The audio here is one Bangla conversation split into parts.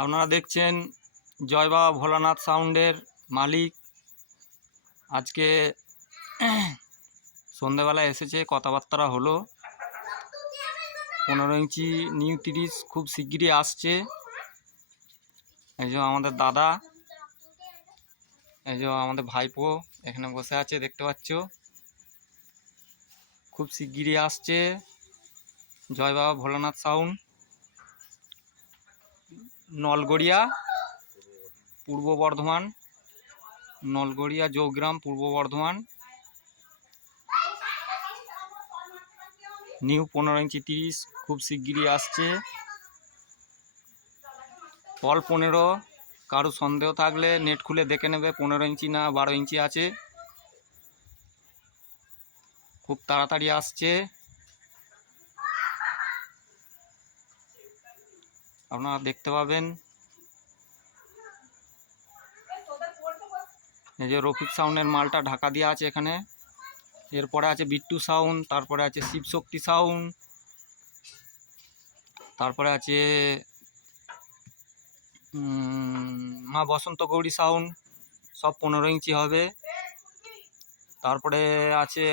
আপনারা দেখছেন জয় বাবা ভোলানাথ সাউন্ডের মালিক। আজকে সন্ধেবেলায় এসেছে, কথাবার্তা হলো। পনেরো ইঞ্চি নিউ তিরিশ খুব শিগগিরই আসছে। এই যে আমাদের দাদা, এই যে আমাদের ভাইপো এখানে বসে আছে, দেখতে পাচ্ছ? খুব শিগগিরই আসছে। জয় বাবা ভোলানাথ সাউন্ড। নলগড়িয়া, পূর্ব বর্ধমান, নলগড়িয়া, জৌগ্রাম, পূর্ব বর্ধমান, নিউ পনেরো ইঞ্চি তিরিশ খুব শিগগিরই আসছে। অল পনেরো, কারও সন্দেহ থাকলে নেট খুলে দেখে নেবে, পনেরো ইঞ্চি না বারো ইঞ্চি আছে। খুব তাড়াতাড়ি আসছে। আপনারা দেখতে পাবেন। এই যে রফিক সাউন্ডের মালটা ঢাকা দেওয়া আছে এখানে। এরপরে আছে বিট্টু সাউন্ড, তারপরে আছে শিবশক্তি সাউন্ড, তারপরে আছে মা বসন্ত গৌরী সাউন্ড, সব পনেরো ইঞ্চি হবে। তারপরে আছে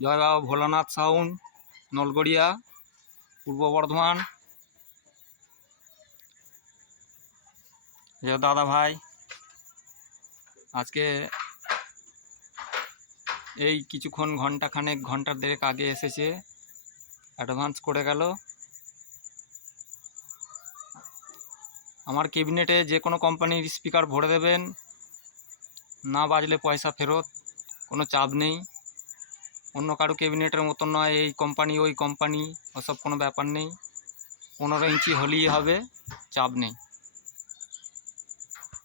জয় বাবা ভোলানাথ সাউন্ড, নলগড়িয়া, পূর্ব বর্ধমান যে দাদা ভাই, আজকে এই কিছুক্ষণ ঘণ্টা খানেক ঘণ্টার দেড়েক আগে এসেছে অ্যাডভান্স করে গেল। আমার ক্যাবিনেটে যে কোনো কোম্পানির স্পিকার ভরে দেবেন, না বাজলে পয়সা ফেরত, কোনো চাপ নেই। অন্য কারও ক্যাবিনেটের মতন নয়, এই কোম্পানি ওই কোম্পানি ওসব কোনো ব্যাপার নেই। পনেরো ইঞ্চি হলেই হবে, চাপ নেই।